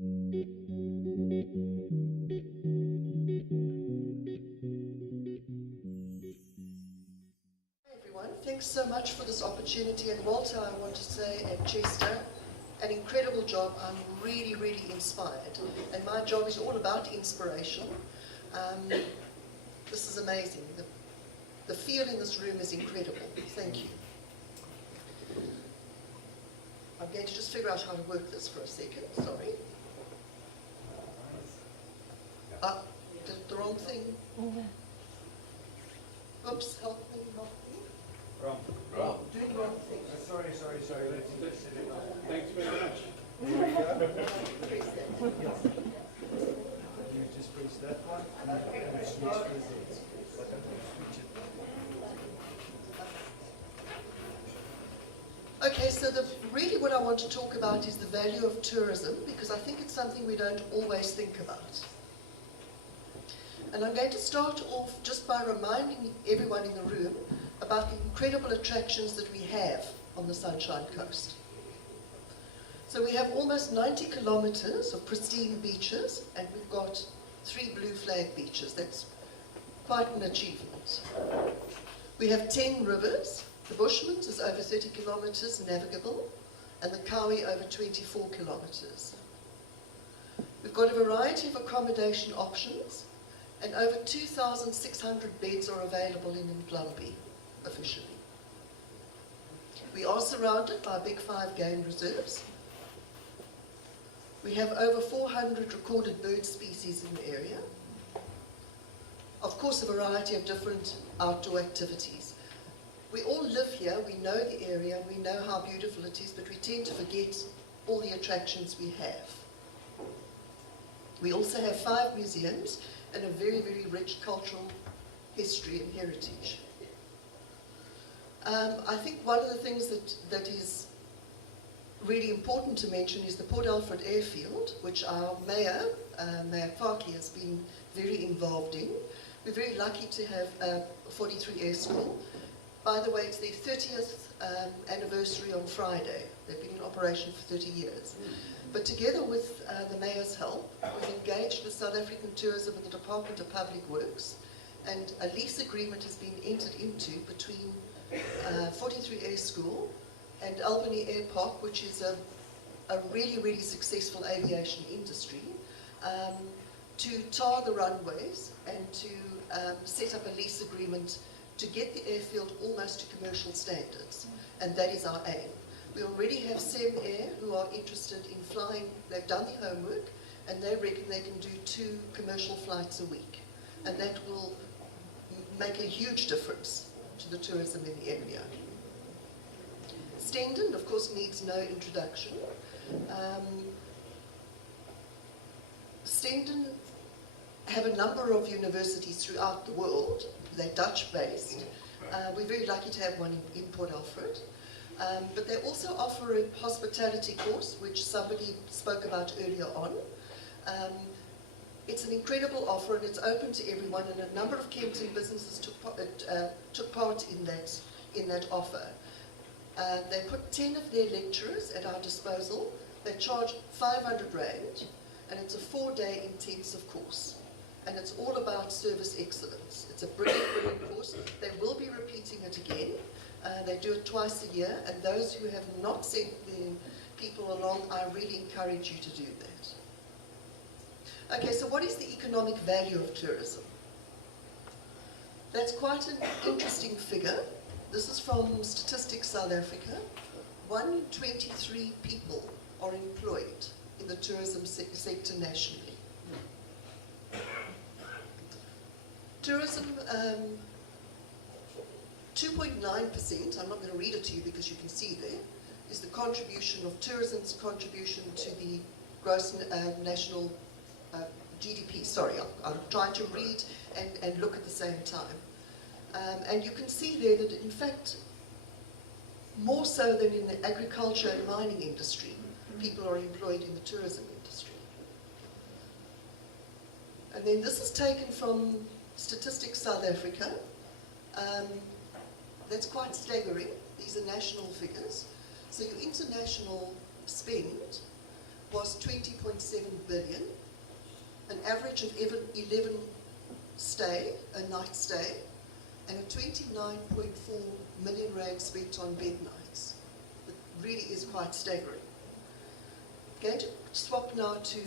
Everyone, thanks so much for this opportunity. And Walter, I want to say, and Chester, an incredible job. I'm really, really inspired. And my job is all about inspiration. This is amazing. The feel in this room is incredible. Thank you. I'm going to just figure out how to work this for a second. Sorry. Did the wrong thing. Oops, help me, help me. Wrong. Doing wrong thing. Sorry. Let's set it up. Thanks very much. Press that. You just press that one and then switch presets. Switch it. Okay, so really what I want to talk about is the value of tourism, because I think it's something we don't always think about. And I'm going to start off just by reminding everyone in the room about the incredible attractions that we have on the Sunshine Coast. So we have almost 90 kilometers of pristine beaches, and we've got 3 blue flag beaches. That's quite an achievement. We have 10 rivers. The Bushman's is over 30 kilometers navigable, and the Kawi over 24 kilometers. We've got a variety of accommodation options, and over 2,600 beds are available in Mhlawumbi, officially. We are surrounded by big 5 game reserves. We have over 400 recorded bird species in the area. Of course, a variety of different outdoor activities. We all live here, we know the area, we know how beautiful it is, but we tend to forget all the attractions we have. We also have 5 museums and a very, very rich cultural history and heritage. I think one of the things that is really important to mention is the Port Alfred Airfield, which our Mayor, Mayor Parky, has been very involved in. We're very lucky to have 43 Air School. By the way, it's their 30th anniversary on Friday. They've been in operation for 30 years. But together with the Mayor's help, we've engaged the South African Tourism and the Department of Public Works, and a lease agreement has been entered into between 43 Air School and Albany Air Park, which is a really, really successful aviation industry, to tar the runways and to set up a lease agreement to get the airfield almost to commercial standards, and that is our aim. We already have SEM Air who are interested in flying. They've done the homework, and they reckon they can do 2 commercial flights a week, and that will make a huge difference to the tourism in the area. Stendon, of course, needs no introduction. Stendon have a number of universities throughout the world. They're Dutch-based. We're very lucky to have one in Port Alfred. But they also offer a hospitality course, which somebody spoke about earlier on. It's an incredible offer, and it's open to everyone, and a number of Kempton businesses took part in that offer. They put 10 of their lecturers at our disposal. They charge 500 Rand, and it's a 4-day intensive course. And it's all about service excellence. It's a brilliant, brilliant course. They will be repeating it again. They do it twice a year, and those who have not sent their people along, I really encourage you to do that. Okay, so what is the economic value of tourism? That's quite an interesting figure. This is from Statistics South Africa. 1 in 23 people are employed in the tourism sector nationally. Tourism, 2.9%, I'm not going to read it to you because you can see there, is the contribution of tourism's contribution to the gross national GDP. Sorry, I'm trying to read and look at the same time. And you can see there that, in fact, more so than in the agriculture and mining industry, people are employed in the tourism industry. And then this is taken from Statistics South Africa. That's quite staggering. These are national figures. So your international spend was 20.7 billion, an average of 11 a night stay, and a 29.4 million rand spent on bed nights. It really is quite staggering. Going to swap now to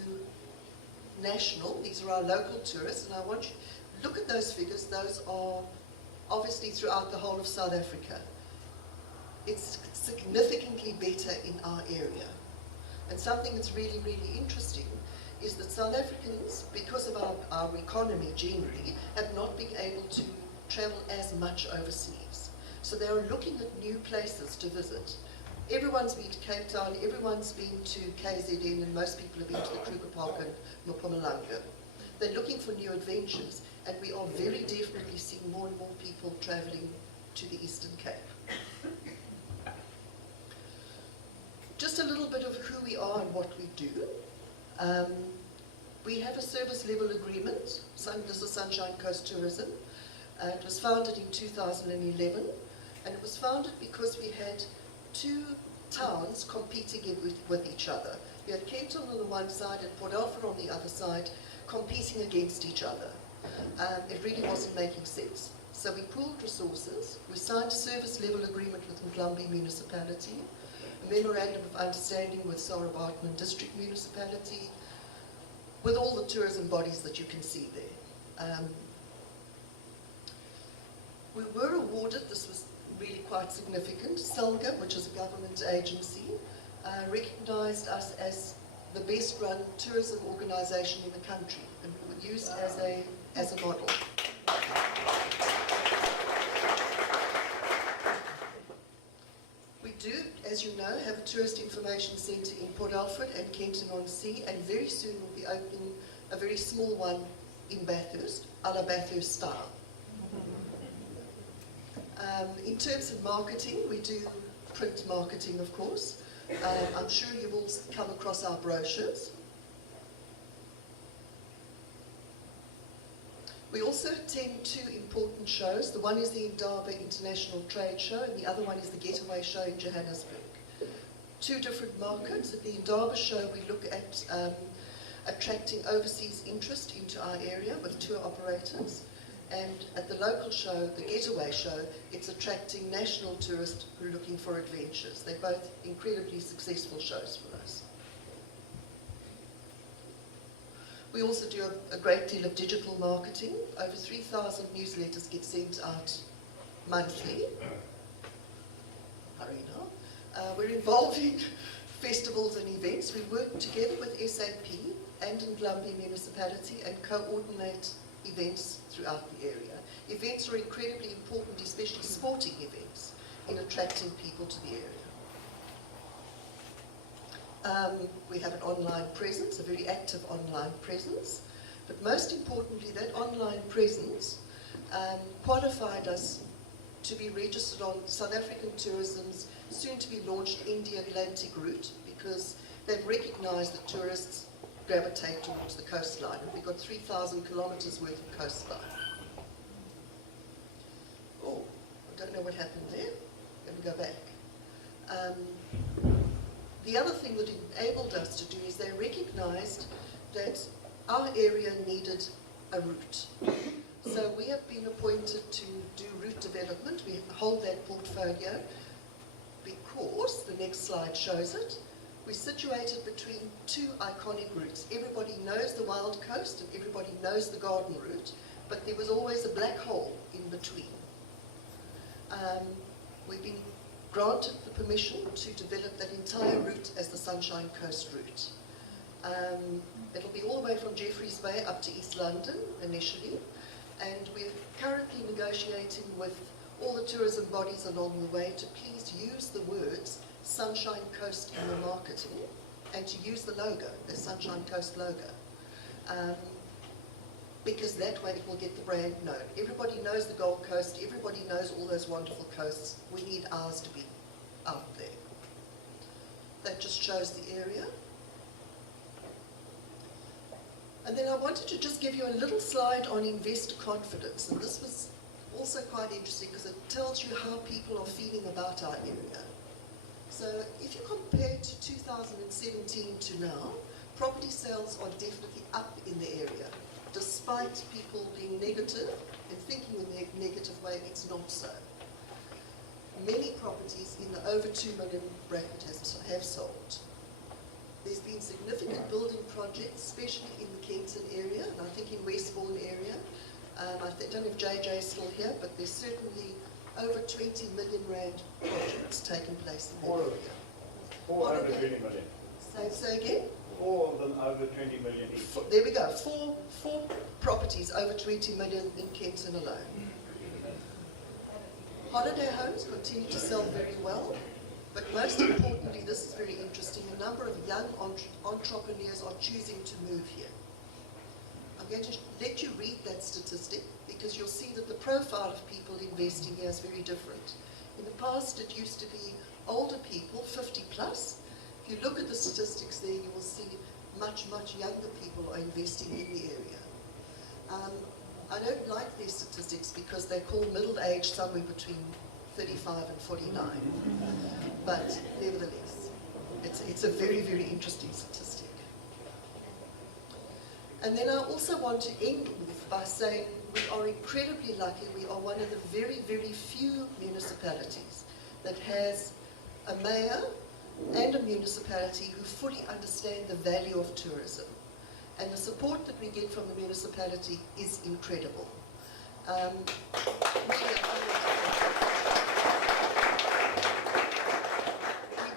national. These are our local tourists, and I want you to look at those figures. Those are obviously throughout the whole of South Africa. It's significantly better in our area. And something that's really, really interesting is that South Africans, because of our economy generally, have not been able to travel as much overseas. So they are looking at new places to visit. Everyone's been to Cape Town, everyone's been to KZN, and most people have been to the Kruger Park and Mpumalanga. They're looking for new adventures, and we are very definitely seeing more and more people traveling to the Eastern Cape. Just a little bit of who we are and what we do. We have a service level agreement. This is Sunshine Coast Tourism. It was founded in 2011, and it was founded because we had two towns competing with each other. We had Cape Town on the one side and Port Alfred on the other side, competing against each other. It really wasn't making sense. So we pooled resources. We signed a service level agreement with Mglambi Municipality, a memorandum of understanding with Sarah-Bartman District Municipality, with all the tourism bodies that you can see there. We were awarded, this was really quite significant, SALGA, which is a government agency, recognized us as the best run tourism organization in the country, and we were used as a model. We do, as you know, have a tourist information centre in Port Alfred and Kenton-on-Sea, and very soon we'll be opening a very small one in Bathurst, a la Bathurst style. In terms of marketing, we do print marketing, of course. I'm sure you've all come across our brochures. We also attend two important shows. The one is the Indaba International Trade Show, and the other one is the Getaway Show in Johannesburg. Two different markets. At the Indaba Show, we look at attracting overseas interest into our area with tour operators. And at the local show, the Getaway Show, it's attracting national tourists who are looking for adventures. They're both incredibly successful shows for us. We also do a great deal of digital marketing. Over 3,000 newsletters get sent out monthly. Hurry now. We're involved in festivals and events. We work together with SAP and Mglambi Municipality and coordinate events throughout the area. Events are incredibly important, especially sporting events, in attracting people to the area. We have an online presence, a very active online presence, but most importantly, that online presence qualified us to be registered on South African Tourism's soon-to-be launched India Atlantic route, because they've recognized that tourists gravitate towards the coastline, and we've got 3,000 kilometers worth of coastline. Oh, I don't know what happened there. Let me go back. The other thing that enabled us to do is they recognized that our area needed a route. So we have been appointed to do route development. We hold that portfolio because, the next slide shows it, we're situated between two iconic routes. Everybody knows the Wild Coast and everybody knows the Garden Route, but there was always a black hole in between. We've been granted the permission to develop that entire route as the Sunshine Coast route. It'll be all the way from Jeffreys Bay up to East London initially, and we're currently negotiating with all the tourism bodies along the way to please use the words Sunshine Coast in the marketing, and to use the logo, the Sunshine Coast logo, because that way it will get the brand known. Everybody knows the Gold Coast, everybody knows all those wonderful coasts. We need ours to be out there. That just shows the area. And then I wanted to just give you a little slide on investor confidence, and this was also quite interesting because it tells you how people are feeling about our area. So if you compare to 2017 to now, property sales are definitely up in the area. Despite people being negative and thinking in a negative way, it's not so. Many properties in the over 2 million bracket have sold. There's been significant building projects, especially in the Kenton area, and I think in Westbourne area. I don't know if JJ is still here, but there's certainly over 20 million rand projects taking place in the area. Four over 20 million. Say again? 4 of them over 20 million each. There we go, four properties over 20 million in Kenton alone. Holiday homes continue to sell very well, but most importantly, this is very interesting, a number of young entrepreneurs are choosing to move here. I'm going to let you read that statistic because you'll see that the profile of people investing here is very different. In the past, it used to be older people, 50 plus. If you look at the statistics there, you will see much, much younger people are investing in the area. I don't like these statistics because they call middle age somewhere between 35 and 49. But nevertheless, it's a very, very interesting statistic. And then I also want to end with by saying we are incredibly lucky. We are one of the very, very few municipalities that has a mayor and a municipality who fully understand the value of tourism. And the support that we get from the municipality is incredible. We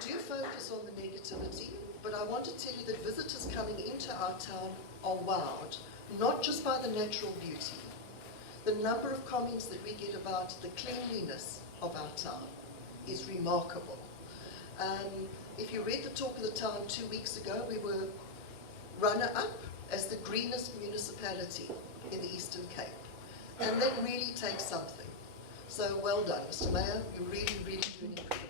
do focus on the negativity, but I want to tell you that visitors coming into our town are wowed, not just by the natural beauty. The number of comments that we get about the cleanliness of our town is remarkable. If you read the Talk of the Town 2 weeks ago, we were runner-up as the greenest municipality in the Eastern Cape. And that really takes something. So well done, Mr. Mayor. You're really, really doing incredible.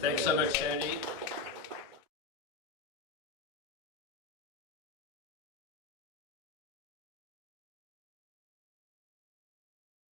Thanks so much, Sandy.